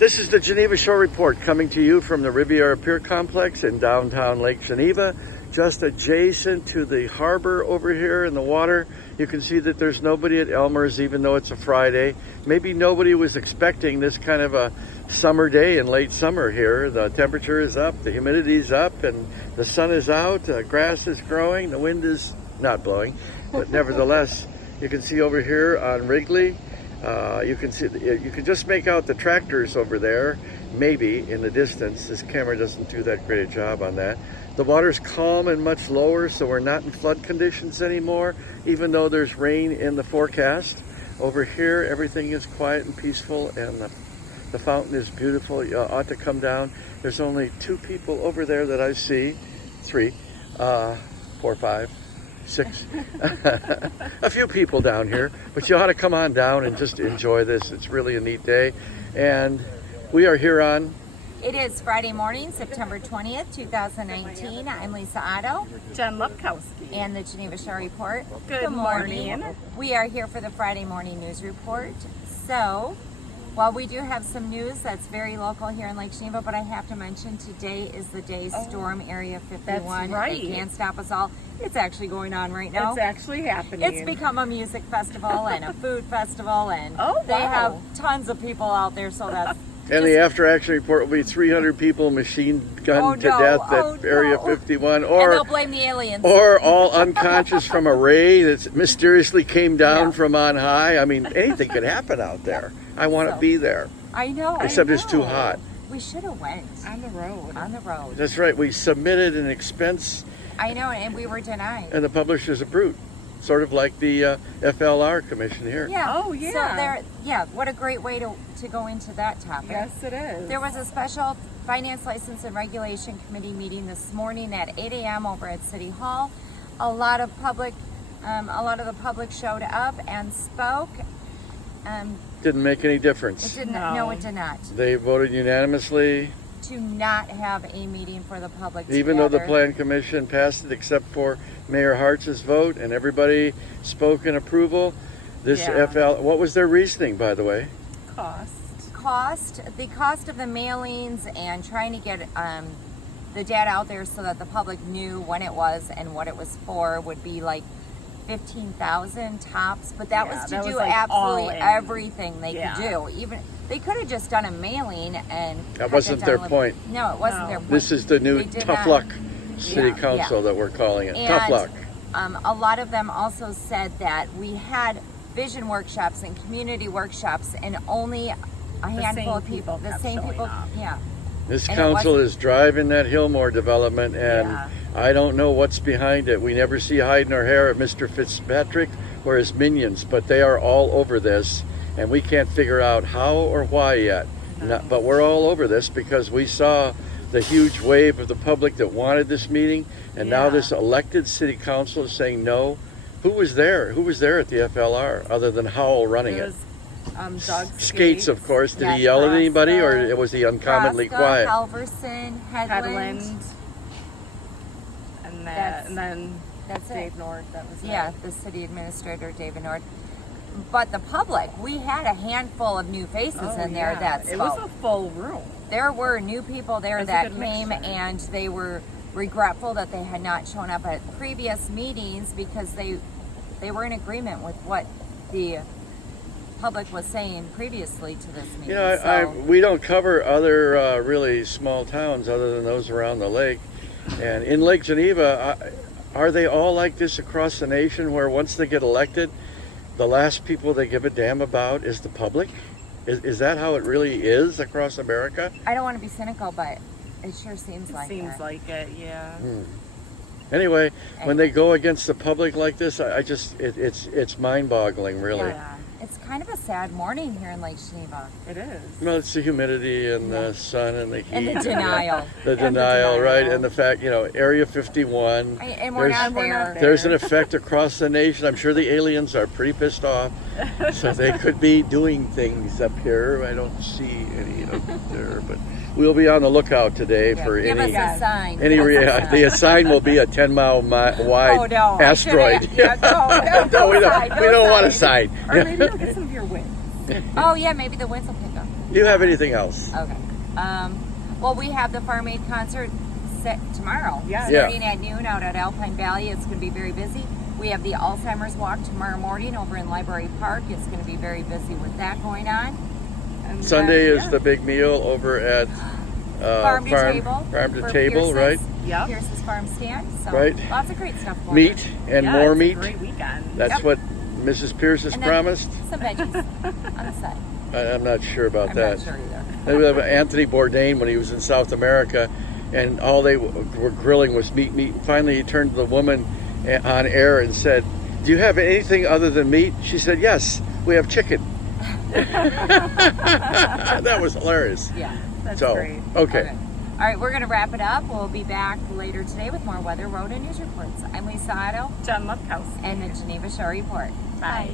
This is the Geneva Shore Report coming to you from the Riviera Pier Complex in downtown Lake Geneva, just adjacent to the harbor over here in the water. You can see that there's nobody at Elmer's, even though it's a Friday. Maybe nobody was expecting this kind of a summer day in late summer here. The temperature is up, the humidity is up, and the sun is out, grass is growing, the wind is not blowing, but nevertheless, you can see over here on Wrigley, you can just make out the tractors over there, maybe in the distance. This camera doesn't do that great a job on that. The water's calm and much lower, so we're not in flood conditions anymore, even though there's rain in the forecast. Over here, everything is quiet and peaceful, and the fountain is beautiful. You ought to come down. There's only 2 people over there that I see. 3, 4, 5, 6. A few people down here, but you ought to come on down and just enjoy this. It's really a neat day. And we are here on... It is Friday morning, September 20th, 2019. I'm Lisa Otto. Jen Lepkowski. And the Geneva Shore Report. Good morning. We are here for the Friday morning news report. So, while we do have some news that's very local here in Lake Geneva, but I have to mention today is the day Storm Area 51. That's right. They can't stop us all. It's actually going on right now. It's actually happening. It's become a music festival and a food festival, and they wow. have tons of people out there, so that's... And the after-action report will be 300 people machine gunned to death at Area 51, and they'll blame the aliens, or all unconscious from a ray that mysteriously came down from on high. I mean, anything could happen out there. I want to be there. I know. Except it's too hot. We should have went on the road. On the road. That's right. We submitted an expense. I know, and we were denied. And the publisher's a brute. Sort of like the FLR commission here. Yeah. Oh, yeah. So what a great way to go into that topic. Yes, it is. There was a special Finance License and Regulation Committee meeting this morning at 8 a.m. over at City Hall. A lot of the public showed up and spoke. Didn't make any difference. It did not. No, it did not. They voted unanimously to not have a meeting for the public even though the Plan Commission passed it, except for Mayor Hartz's vote, and everybody spoke in approval. This what was their reasoning, by the way? The cost of the mailings and trying to get the data out there so that the public knew when it was and what it was for would be like 15,000 tops, but that was to do like absolutely everything they could do. Even they could have just done a mailing, and that wasn't their point. No, it wasn't their point. This is the new tough luck city council that we're calling it. Tough luck. A lot of them also said that we had vision workshops and community workshops, and only a handful of people, the same people, This council is driving that Hillmore development, and I don't know what's behind it. We never see hide nor hair at Mr. Fitzpatrick or his minions, but they are all over this, and we can't figure out how or why yet. But we're all over this because we saw the huge wave of the public that wanted this meeting, and now this elected city council is saying no. Who was there? Who was there at the FLR other than Howell running it? Doug Skates, of course. Did he yell at anybody, or was he uncommonly quiet? Halverson, Headland. And then that's Dave Nord. That was the city administrator, David Nord. But the public, we had a handful of new faces in there that spoke. It was a full room. There were new people there that came, and they were regretful that they had not shown up at previous meetings because they were in agreement with what the public was saying previously to this meeting. You know, we don't cover other really small towns other than those around the lake. And in Lake Geneva, are they all like this across the nation, where once they get elected, the last people they give a damn about is the public? Is that how it really is across America? I don't want to be cynical, but it sure seems like it. Seems like it, yeah. Anyway, when they go against the public like this, it's mind-boggling, really. Yeah. It's kind of a sad morning here in Lake Geneva. It is. Well, it's the humidity and the sun and the heat. And the denial. The denial, right? And the fact, Area 51. And we're not there. There's an effect across the nation. I'm sure the aliens are pretty pissed off. So they could be doing things up here. I don't see any up there, but we'll be on the lookout today for Give any... us a sign. The sign will be a 10-mile wide asteroid. No, we don't want a sign. Or maybe you'll get some of your winds. Oh, yeah, maybe the winds will pick up. Do you have anything else? Okay. Well, we have the Farm Aid concert set tomorrow. Yeah. Starting at noon out at Alpine Valley. It's going to be very busy. We have the Alzheimer's Walk tomorrow morning over in Library Park. It's going to be very busy with that going on. And Sunday then, is the big meal over at Farm to Table. Farm to for Table, Pierce's- right? Yep. Pierce's Farm Stand. So Right. lots of great stuff going Meat on. and Yeah, more it's meat. A great weekend. That's Yep. what Mrs. Pierce has And then promised. Some veggies on the side. I'm not sure about I'm that. not sure either. We have Anthony Bourdain when he was in South America, and all they were grilling was meat. Finally, he turned to the woman on air and said, "Do you have anything other than meat?" She said, "Yes, we have chicken." That was hilarious. Yeah. That's So, great. okay. All right, we're going to wrap it up. We'll be back later today with more weather, road, and news reports. I'm Lisa Otto John Lupkowski. and the Geneva Show Report. Bye.